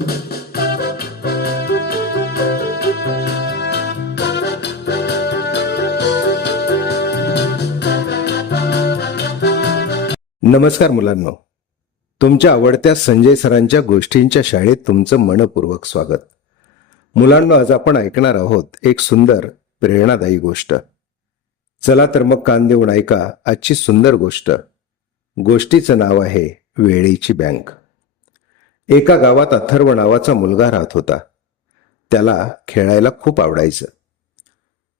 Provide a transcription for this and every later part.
नमस्कार मुलांनो, तुमच्या आवडत्या संजय सरांच्या गोष्टींच्या शाळेत तुमचं मनपूर्वक स्वागत. मुलांनो, आज आपण ऐकणार आहोत एक सुंदर प्रेरणादायी गोष्ट. चला तर मग कान देऊन ऐका आजची सुंदर गोष्ट. गोष्टीचं नाव आहे वेळेची बँक. एका गावात अथर्व नावाचा मुलगा राहत होता. त्याला खेळायला खूप आवडायचं,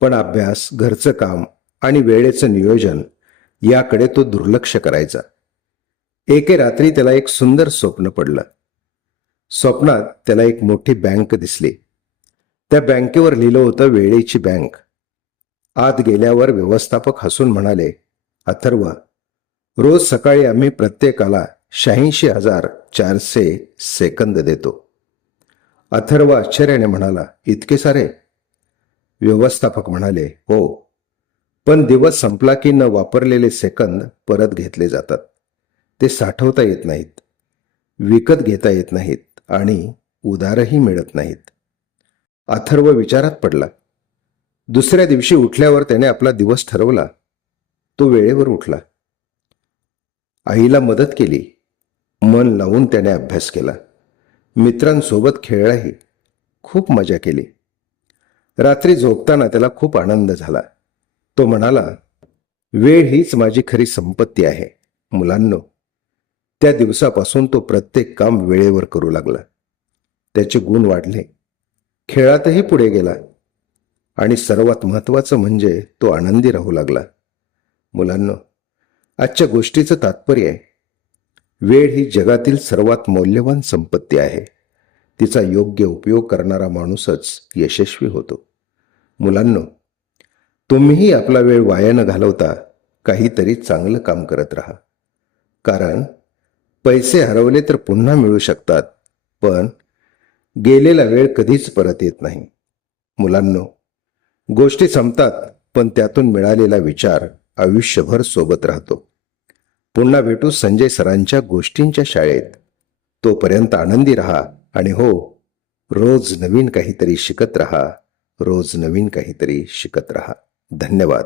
पण अभ्यास, घरचं काम आणि वेळेचं नियोजन याकडे तो दुर्लक्ष करायचा. एके रात्री त्याला एक सुंदर स्वप्न पडलं. स्वप्नात त्याला एक मोठी बँक दिसली. त्या बँकेवर लिहिलं होतं वेळेची बँक. आत गेल्यावर व्यवस्थापक हसून म्हणाले, अथर्व, रोज सकाळी आम्ही प्रत्येकाला 86,400 सेकंद देतो. अथर्व आश्चर्याने म्हणाला, इतके सारे? व्यवस्थापक म्हणाले, हो, पण दिवस संपला की न वापरलेले सेकंद परत घेतले जातात. ते साठवता येत नाहीत, विकत घेता येत नाहीत आणि उधारही मिळत नाहीत. अथर्व विचारात पडला. दुसऱ्या दिवशी उठल्यावर त्याने आपला दिवस ठरवला. तो वेळेवर उठला, आईला मदत केली, मन लावून त्याने अभ्यास केला, मित्रांसोबत खेळलाही, खूप मजा केली. रात्री झोपताना त्याला खूप आनंद झाला. तो म्हणाला, वेळ हीच माझी खरी संपत्ती आहे. मुलांनो, त्या दिवसापासून तो प्रत्येक काम वेळेवर करू लागला. त्याचे गुण वाढले, खेळातही पुढे गेला आणि सर्वात महत्त्वाचं म्हणजे तो आनंदी राहू लागला. मुलांनो, आजच्या गोष्टीचं तात्पर्य आहे, वेळ ही जगातील सर्वात मौल्यवान संपत्ती आहे. तिचा योग्य उपयोग करणारा माणूसच यशस्वी होतो. मुलांनो, तुम्हीही आपला वेळ वाया न घालवता काहीतरी चांगलं काम करत राहा. कारण पैसे हरवले तर पुन्हा मिळू शकतात, पण गेलेला वेळ कधीच परत येत नाही. मुलांनो, गोष्टी संपतात, पण त्यातून मिळालेला विचार आयुष्यभर सोबत राहतो. पुन्हा भेटू संजय सरांच्या गोष्टींच्या शाळेत. तोपर्यंत आनंदी राहा आणि हो, रोज नवीन काहीतरी शिकत राहा. रोज नवीन काहीतरी शिकत राहा. धन्यवाद.